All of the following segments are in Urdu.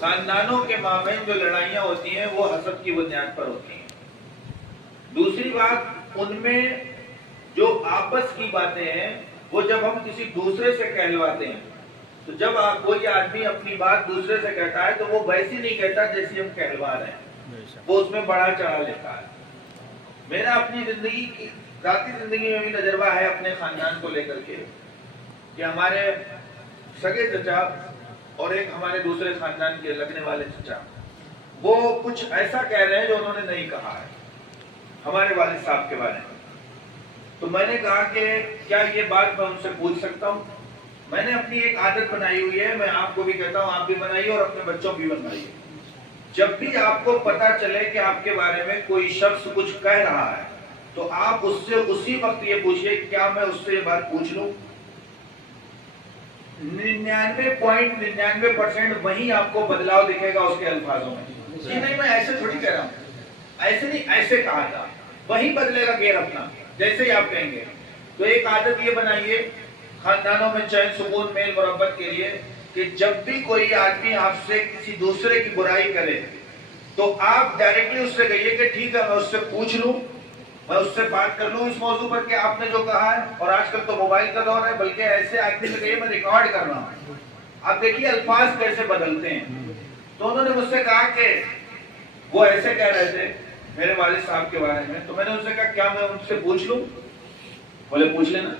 خاندانوں کے مابین جو لڑائیاں ہوتی ہیں وہ حسد کی بنیاد پر ہوتی ہیں۔ دوسری بات، ان میں جو آپس کی باتیں ہیں وہ جب ہم کسی دوسرے سے کہلواتے ہیں تو جب کوئی آدمی اپنی بات دوسرے سے کہتا ہے تو وہ ویسی نہیں کہتا جیسی ہم کہلوا رہے ہیں، وہ اس میں بڑا چڑھا لیتا ہے۔ میرا اپنی زندگی کی ذاتی زندگی میں بھی تجربہ ہے اپنے خاندان کو لے کر کے کہ ہمارے سگے چچا اور ایک ہمارے دوسرے خاندان کے لگنے والے چچا وہ کچھ ایسا کہہ رہے ہیں جو انہوں نے نہیں کہا ہے ہمارے والد صاحب کے بارے میں۔ تو میں نے کہا کہ کیا یہ بات میں ان سے پوچھ سکتا ہوں؟ میں نے اپنی ایک عادت بنائی ہوئی ہے، میں آپ کو بھی کہتا ہوں آپ بھی بنائیے اور اپنے بچوں بھی بنائیے۔ جب بھی آپ کو پتا چلے کہ آپ کے بارے میں کوئی شخص کچھ کہہ رہا ہے تو آپ اس سے اسی وقت یہ پوچھئے کیا میں اس سے یہ بات پوچھ لوں؟ 99.99% وہی آپ کو بدلاؤ دکھے گا اس کے الفاظوں میں۔ جی نہیں، میں ایسے تھوڑی کہہ رہا ہوں، ایسے نہیں، ایسے کہا تھا، وہی بدلے گا گیر اپنا جیسے ہی آپ کہیں گے۔ تو ایک عادت یہ بنائیے خاندانوں میں چین سکون میل مربت کے لیے کہ جب بھی کوئی آدمی آپ سے کسی دوسرے کی برائی کرے تو آپ ڈائریکٹلی اس سے کہیے کہ ٹھیک ہے میں اس سے پوچھ لوں، میں اس سے بات کر لوں اس موضوع پر کہ آپ نے جو کہا ہے۔ اور آج کل تو موبائل کا دور ہے، بلکہ ایسے آدمی سے کہیے میں ریکارڈ کر رہا ہوں۔ آپ دیکھیے الفاظ کیسے بدلتے ہیں۔ تو انہوں نے مجھ سے کہا کہ وہ ایسے کہہ رہے تھے میرے والد صاحب کے بارے میں، تو میں نے ان سے کہا کیا میں ان سے پوچھ لوں؟ بولے پوچھ لینا۔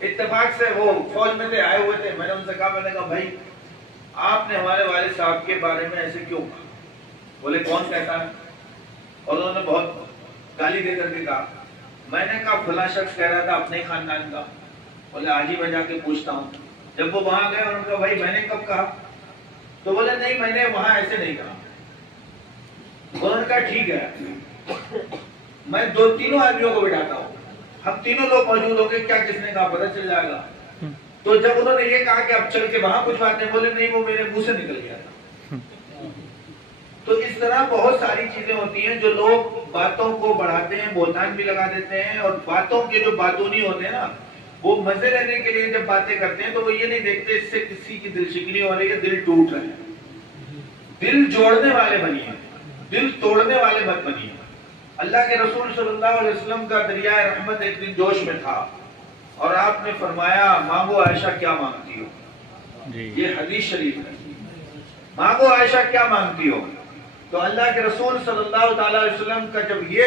اتفاق سے وہ فوج میں تھے، آئے ہوئے تھے، میں نے ان سے کہا، میں نے کہا بھائی آپ نے ہمارے والد صاحب کے بارے میں ایسے کیوں کہا؟ بولے کون کہتا ہے؟ اور انہوں نے بہت گالی دے کر کے کہا۔ میں نے کہا فلاں شخص کہہ رہا تھا اپنے ہی خاندان کا۔ بولے آج ہی میں جا کے پوچھتا ہوں۔ جب وہ وہاں گئے انہوں نے کہا بھائی میں نے کب کہا؟ تو بولے نہیں میں نے وہاں ایسے نہیں کہا۔ انہوں نے کہا ٹھیک ہے میں تینوں آدمیوں کو بٹھاتا ہوں، ہم تینوں لوگ موجود ہوں گے، کیا کس نے کہا پتہ چل جائے گا۔ تو جب انہوں نے یہ کہا کہ اب چل کے وہاں کچھ باتیں، بولے نہیں وہ میرے منہ سے نکل گیا تھا۔ تو اس طرح بہت ساری چیزیں ہوتی ہیں جو لوگ باتوں کو بڑھاتے ہیں، بہتان بھی لگا دیتے ہیں، اور باتوں کے جو باتونی ہوتے ہیں نا وہ مزے لینے کے لیے جب باتیں کرتے ہیں تو وہ یہ نہیں دیکھتے اس سے کسی کی دل شکنی ہو رہی ہے، دل ٹوٹ رہے ہیں۔ دل جوڑنے والے بنیے، دل توڑنے والے مت بنیے۔ اللہ کے رسول صلی اللہ علیہ وسلم کا دریائے رحمت ایک دن جوش میں تھا اور آپ نے فرمایا مانگو عائشہ کیا مانگتی ہو۔ یہ حدیث شریف ہے، مانگو عائشہ کیا مانگتی ہو۔ تو اللہ کے رسول صلی اللہ تعالیٰ علیہ وسلم کا جب یہ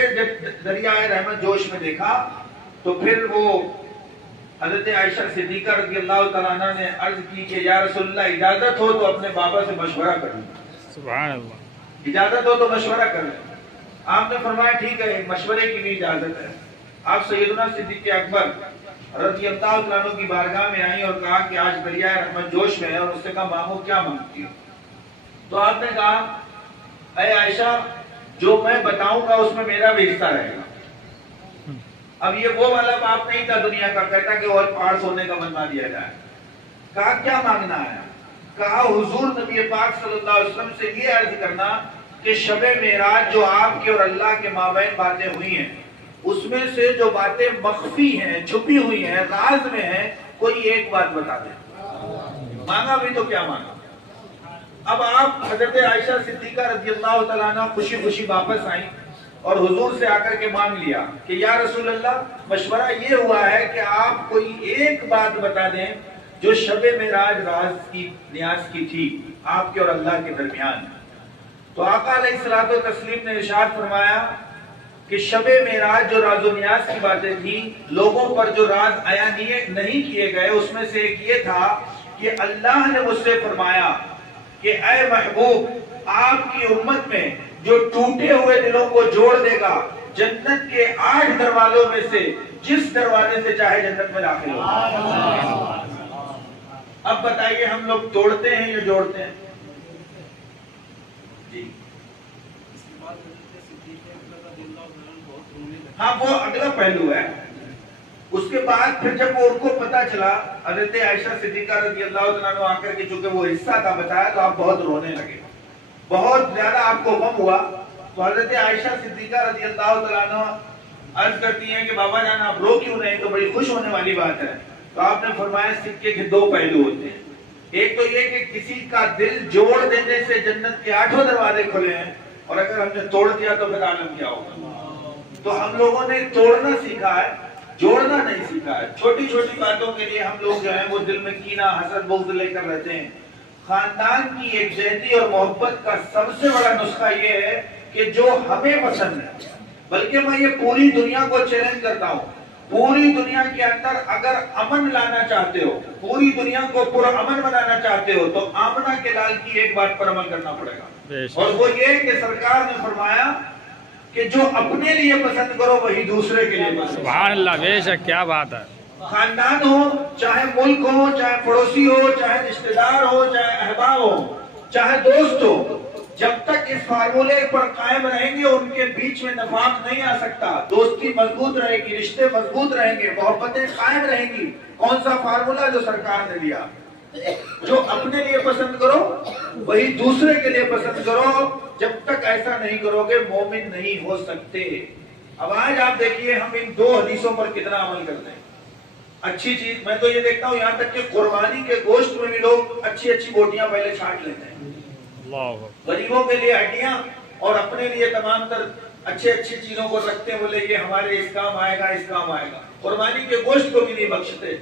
دریائے رحمت جوش میں دیکھا تو پھر وہ حضرت عائشہ صدیقہ رضی اللہ تعالیٰ عنہ نے عرض کی کہ یا رسول اللہ اجازت ہو تو اپنے بابا سے مشورہ کر لوں۔ سبحان اللہ، اجازت ہو تو مشورہ کر لیں۔ آپ نے فرمایا ٹھیک ہے، مشورے کی بھی اجازت ہے۔ آپ سیدنا صدیق اکبر رضی اللہ تعالیٰ عنہ کی بارگاہ میں آئیں اور کہا کہ آج دریائے رحمت جوش میں ہے، اور اس سے کہا مانگو کیا مانگتی ہو۔ تو آپ نے کہا اے عائشہ جو میں بتاؤں گا اس میں میرا بھی حصہ رہے گا۔ اب یہ وہ والا باپ نہیں تھا دنیا کا کہتا کہ اور پہاڑ سونے کا بنوا دیا جائے۔ کہا کیا مانگنا ہے؟ کہا حضور نبی پاک صلی اللہ علیہ وسلم سے یہ عرض کرنا کہ شب معراج جو آپ کے اور اللہ کے مابین باتیں ہوئی ہیں اس میں سے جو باتیں مخفی ہیں، چھپی ہوئی ہیں، راز میں ہیں، کوئی ایک بات بتا دیں۔ مانگا بھی تو کیا مانگا۔ اب آپ حضرت عائشہ صدیقہ رضی اللہ تعالیٰ عنہ خوشی خوشی واپس آئیں اور حضور سے آ کر کے مانگ لیا کہ یا رسول اللہ مشورہ یہ ہوا ہے کہ آپ کوئی ایک بات بتا دیں جو شب معراج راز کی نیاز کی تھی آپ کے اور اللہ کے درمیان۔ تو آقا علیہ الصلوۃ والتسلیم نے ارشاد فرمایا کہ شب معراج جو راز و نیاز کی باتیں تھیں، لوگوں پر جو راز عیاں نہیں کیے گئے، اس میں سے ایک یہ تھا کہ اللہ نے مجھ سے فرمایا کہ اے محبوب آپ کی امت میں جو ٹوٹے ہوئے دلوں کو جوڑ دے گا جنت کے 8 دروازوں میں سے جس دروازے سے چاہے جنت میں داخل ہوگا۔ اب بتائیے ہم لوگ توڑتے ہیں یا جوڑتے ہیں؟ جی ہاں وہ اگلا پہلو ہے۔ اس کے بعد پھر جب وہ ان کو پتا چلا حضرت عائشہ صدیقہ رضی اللہ تعالیٰ عنہ آ کر کے چونکہ وہ حصہ تھا بتایا تو آپ بہت رونے لگے، بہت زیادہ آپ کو غم ہوا۔ تو حضرت عائشہ صدیقہ رضی اللہ تعالیٰ عنہ عرض کرتی ہیں کہ بابا جان آپ رو کیوں نہیں، تو بڑی خوش ہونے والی بات ہے۔ تو آپ نے فرمایا سکے کے 2 پہلو ہوتے ہیں، ایک تو یہ کہ کسی کا دل جوڑ دینے سے جنت کے 8 دروازے کھلے ہیں، اور اگر ہم نے توڑ دیا تو پھر عالم کیا ہوگا؟ تو ہم لوگوں نے توڑنا سیکھا ہے، جوڑنا نہیں سیکھا ہے۔ چھوٹی چھوٹی باتوں کے لیے ہم لوگ جو ہیں وہ دل میں کینہ، حسد، بغض لے کر رہتے ہیں۔ خاندان کی یکجہتی اور محبت کا سب سے بڑا نسخہ یہ ہے کہ جو ہمیں پسند ہے، بلکہ میں یہ پوری دنیا کو چیلنج کرتا ہوں، پوری دنیا کے اندر اگر امن لانا چاہتے ہو، پوری دنیا کو پرامن بنانا چاہتے ہو، تو آمنہ کے لال کی ایک بات پر عمل کرنا پڑے گا، اور وہ یہ کہ سرکار نے فرمایا کہ جو اپنے لیے پسند کرو وہی دوسرے کے لیے پسند۔ سبحان اللہ، بے شک، کیا بات ہے۔ خاندان ہو، چاہے ملک ہو، چاہے پڑوسی ہو، چاہے رشتہ دار ہو، چاہے احباب ہو، چاہے دوست ہو، جب تک اس فارمولے پر قائم رہیں گے ان کے بیچ میں نفاق نہیں آ سکتا، دوستی مضبوط رہے گی، رشتے مضبوط رہیں گے، محبتیں قائم رہیں گی۔ کون سا فارمولہ؟ جو سرکار نے دیا، جو اپنے لیے پسند کرو وہی دوسرے کے لیے پسند کرو۔ جب تک ایسا نہیں کرو گے مومن نہیں ہو سکتے۔ اب آج آپ دیکھیے ہم ان 2 حدیثوں پر کتنا عمل کرتے ہیں۔ اچھی چیز، میں تو یہ دیکھتا ہوں یہاں تک کہ قربانی کے گوشت میں بھی لوگ اچھی اچھی بوٹیاں پہلے چھانٹ لیتے ہیں، غریبوں کے لیے ہڈیاں اور اپنے لیے تمام تر اچھی چیزوں کو رکھتے ہیں، بولے یہ ہمارے اس کام آئے گا، اس کام آئے گا، قربانی کے گوشت کو بھی نہیں بخشتے۔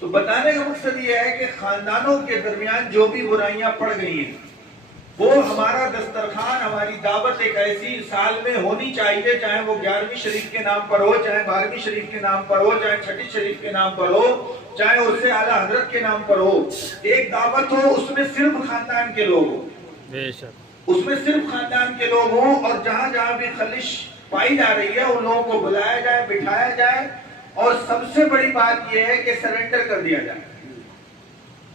تو بتانے کا مقصد یہ ہے کہ خاندانوں کے درمیان جو بھی برائیاں پڑ گئی ہیں وہ ہمارا دسترخوان، ہماری دعوت ایک ایسی سال میں ہونی چاہیے، چاہے وہ 11ویں شریف کے نام پر ہو، چاہے 12ویں شریف کے نام پر ہو، چاہے 6ٹی شریف کے نام پر ہو، چاہے اس سے اعلیٰ حضرت کے نام پر ہو، ایک دعوت ہو، اس میں صرف خاندان کے لوگ ہوں، بے شک، اس میں صرف خاندان کے لوگ ہوں، اور جہاں جہاں بھی خلش پائی جا رہی ہے ان لوگوں کو بلایا جائے، بٹھایا جائے، اور سب سے بڑی بات یہ ہے کہ سرنڈر کر دیا جائے۔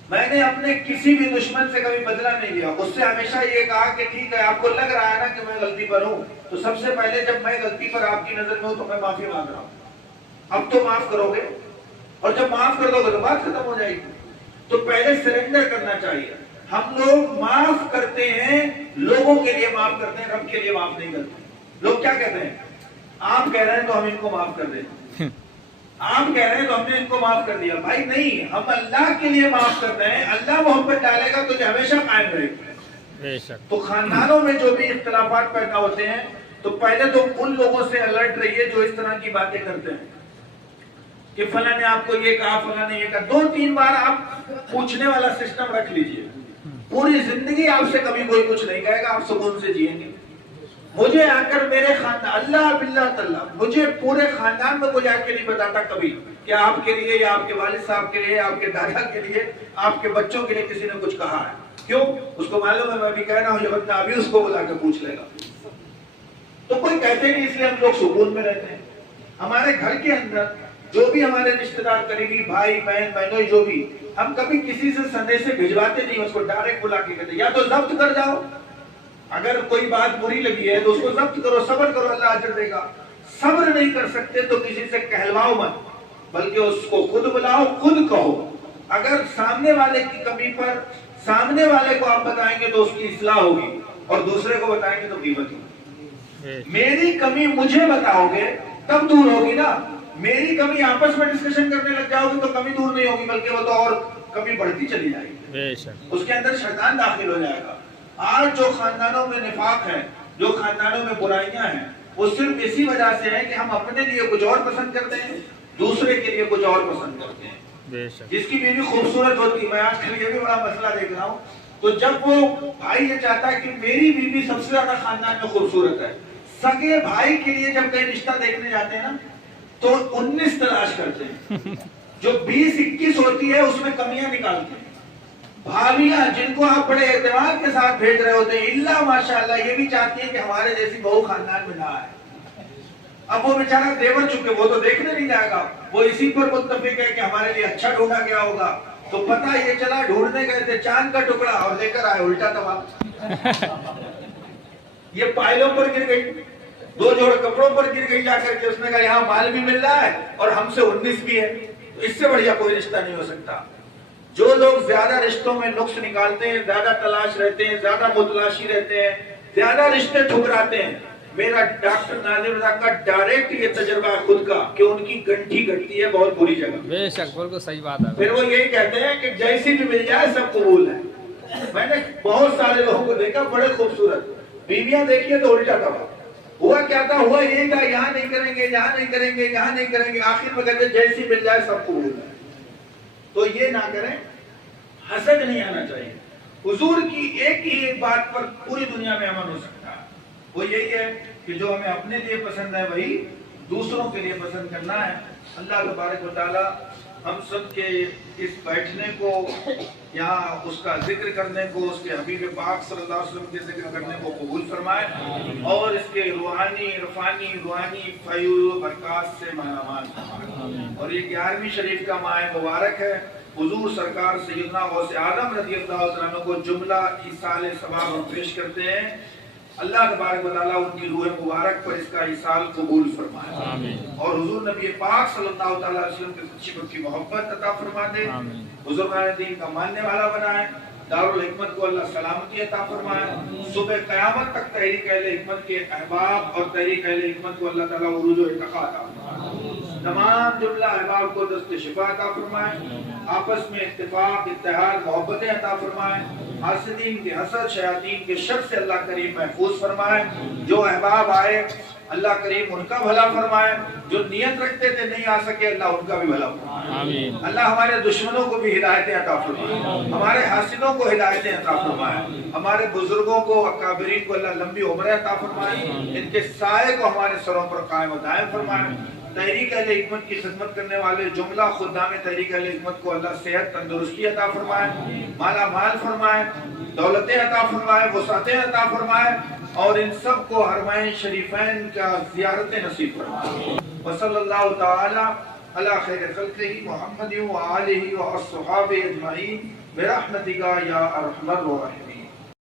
میں نے اپنے کسی بھی دشمن سے کبھی بدلہ نہیں لیا، اس سے ہمیشہ یہ کہا کہ ٹھیک ہے آپ کو لگ رہا ہے نا کہ میں غلطی پر ہوں، تو سب سے پہلے جب میں غلطی پر آپ کی نظر میں ہوں تو میں معافی مانگ رہا ہوں، اب تو معاف کرو گے، اور جب معاف کر دو گے تو بات ختم ہو جائے گی۔ تو پہلے سرنڈر کرنا چاہیے۔ ہم لوگ معاف کرتے ہیں، لوگوں کے لیے معاف کرتے ہیں، رب کے لیے معاف نہیں کرتے۔ لوگ کیا کہتے ہیں؟ آپ کہہ رہے ہیں تو ہم ان کو معاف کر دیں، آپ کہہ رہے ہیں تو ہم نے ان کو معاف کر دیا۔ بھائی نہیں، ہم اللہ کے لیے معاف کرتے ہیں، اللہ محبت ڈالے گا تو یہ ہمیشہ قائم رہے گی۔ تو خاندانوں میں جو بھی اختلافات پیدا ہوتے ہیں تو پہلے تو ان لوگوں سے الرٹ رہیے جو اس طرح کی باتیں کرتے ہیں کہ فلاں نے آپ کو یہ کہا، فلاں نے یہ کہا۔ 2-3 بار آپ پوچھنے والا سسٹم رکھ لیجئے، پوری زندگی آپ سے کبھی کوئی کچھ نہیں کہے گا، آپ سکون سے جئیں گے۔ مجھے آ کر میرے خاندان، اللہ باللہ تعالیٰ، مجھے پورے خاندان میں کوئی آ کے نہیں بتاتا کبھی کہ آپ کے لیے یا آپ کے والد صاحب کے لیے، آپ کے دادا کے لیے، آپ کے بچوں کے لیے کسی نے کچھ کہا ہے۔ کیوں؟ اس کو معلوم ہے میں بھی کہہ رہا ہوں، یہ بندہ ابھی اس کو بلا کے پوچھ لے گا، تو کوئی کہتے نہیں، اس لیے ہم لوگ سکون میں رہتے ہیں۔ ہمارے گھر کے اندر جو بھی ہمارے رشتہ دار، قریبی بھائی بہن بہنوئی جو بھی، ہم کبھی کسی سے سندیشے بھجواتے نہیں، اس کو ڈائریکٹ بلا کے کہتے یا تو ضبط کر جاؤ، اگر کوئی بات بری لگی ہے تو اس کو ضبط کرو، صبر کرو، اللہ اجر دے گا۔ صبر نہیں کر سکتے تو کسی سے کہلواؤ مت، بلکہ اس کو خود بلاؤ، خود کہو۔ اگر سامنے والے کی کمی پر سامنے والے کو آپ بتائیں گے تو اس کی اصلاح ہوگی، اور دوسرے کو بتائیں گے تو غیبت ہوگی۔ میری کمی مجھے بتاؤ گے تب دور ہوگی نا، میری کمی آپس میں ڈسکشن کرنے لگ جاؤ گے تو کمی دور نہیں ہوگی، بلکہ وہ تو اور کمی بڑھتی چلی جائے گی، اس کے اندر شیطان داخل ہو جائے گا۔ آج جو خاندانوں میں نفاق ہے، جو خاندانوں میں برائیاں ہیں، وہ صرف اسی وجہ سے ہے کہ ہم اپنے لیے کچھ اور پسند کرتے ہیں، دوسرے کے لیے کچھ اور پسند کرتے ہیں۔ جس کی بیوی خوبصورت ہوتی، میں آج کل یہ بھی بڑا مسئلہ دیکھ رہا ہوں، تو جب وہ بھائی یہ چاہتا ہے کہ میری بیوی سب سے زیادہ خاندان میں خوبصورت ہے، سگے بھائی کے لیے جب کہیں رشتہ دیکھنے جاتے ہیں نا تو 19 تلاش کرتے ہیں، جو 20-21 ہوتی ہے اس میں کمیاں نکالتے ہیں۔ بھابیاں جن کو آپ بڑے اعتماد کے ساتھ بھیج رہے ہوتے ہیں، اللہ ماشاءاللہ یہ بھی چاہتی ہے کہ ہمارے جیسی بہو خاندان میں نہ آئے۔ اب وہ بیچارہ دیور چکے، وہ تو دیکھنے نہیں جائے گا، وہ اسی پر متفق ہے کہ ہمارے لیے اچھا ڈھونڈا گیا ہوگا، تو پتہ یہ چلا ڈھونڈنے گئے تھے چاند کا ٹکڑا اور لے کر آئے الٹا تمام۔ یہ پائلوں پر گر گئی، 2 جوڑ کپڑوں پر گر گئی، جا کر کے اس نے کہا یہاں مال بھی مل رہا ہے اور ہم سے 19 بھی ہے، تو اس سے بڑھیا کوئی رشتہ نہیں ہو سکتا۔ جو لوگ زیادہ رشتوں میں نقص نکالتے ہیں، زیادہ تلاش رہتے ہیں، زیادہ متلاشی رہتے ہیں، زیادہ رشتے ٹھکراتے ہیں، میرا ڈاکٹر ناظر رضا کا ڈائریکٹ یہ تجربہ ہے خود کا کہ ان کی گنٹھی گھٹتی ہے بہت بری جگہ. بے شک بالکل صحیح بات ہے. پھر وہ یہی کہتے ہیں کہ جیسی بھی مل جائے سب قبول ہے. میں نے بہت سارے لوگوں کو دیکھا بڑے خوبصورت بیویاں دیکھیے تو الٹا تھا. ہوا کیا تھا؟ ہوا یہ تھا یہاں نہیں کریں گے یہاں نہیں کریں گے یہاں نہیں کریں گے، آخر میں کہتے جیسی مل جائے سب قبول ہے. تو یہ نہ کریں، حسد نہیں آنا چاہیے. حضور کی ایک ہی ایک بات پر پوری دنیا میں امن ہو سکتا ہے، وہ یہی ہے کہ جو ہمیں اپنے لیے پسند ہے وہی دوسروں کے لیے پسند کرنا ہے. اللہ تبارک و تعالی ہم سب کے اس بیٹھنے کو، یہاں اس کا ذکر کرنے کو، اس کے حبیب پاک صلی اللہ علیہ وسلم کے ذکر کرنے کو قبول فرمائے اور اس کے روحانی عرفانی روحانی فیض و برکات سے مالا مال فرمائے. اور یہ 11ویں شریف کا ماہ مبارک ہے. حضور سرکار سیدنا غوث اعظم رضی اللہ عنہ کو جملہ ایصال ثواب ہم پیش کرتے ہیں. اللہ تبارک و تعالیٰ ان کی روح مبارک پر اس کا ایصال قبول فرمائے اور حضور نبی پاک صلی اللہ تعالیٰ علیہ وسلم کے سچی پکی محبت عطا فرما دے. بزرگان دین کا ماننے والا بنائے. دارالحکمت کو اللہ سلامتی عطا فرمائے. صبح قیامت تک تحریک اہل حکمت کے احباب اور تحریک اہل حکمت کو اللہ تعالیٰ عروج و ارتقاء عطا فرمائے. تمام جملہ احباب کو دست شفا عطا فرمائے. آپس میں اتفاق اتحاد محبتیں عطا فرمائے. حاسدین کے حسد شیاطین کے شر سے اللہ کریم محفوظ فرمائے. جو احباب آئے اللہ کریم ان کا بھلا فرمائے. جو نیت رکھتے تھے نہیں آ سکے اللہ ان کا بھی بھلا فرمائے. اللہ ہمارے دشمنوں کو بھی ہدایتیں عطا فرمائے. ہمارے حاسدوں کو ہدایتیں عطا فرمائے. ہمارے بزرگوں کو اکابرین کو اللہ لمبی عمریں عطا فرمائے. ان کے سائے کو ہمارے سروں پر قائم و دائم فرمائے. تحریک اہل حکمت کی خدمت کرنے والے جملہ خدام تحریک اہل حکمت کو اللہ صحت تندرستی عطا فرمائے، مالا مال فرمائے، دولتیں عطا فرمائے، وسعتیں عطا فرمائے اور ان سب کو حرمین شریفین کا زیارت نصیب فرمائے. وصلی اللہ تعالی علی خیر خلقہ محمد و آلہ و اصحابہ اجمعین برحمتک یا ارحم الراحمین.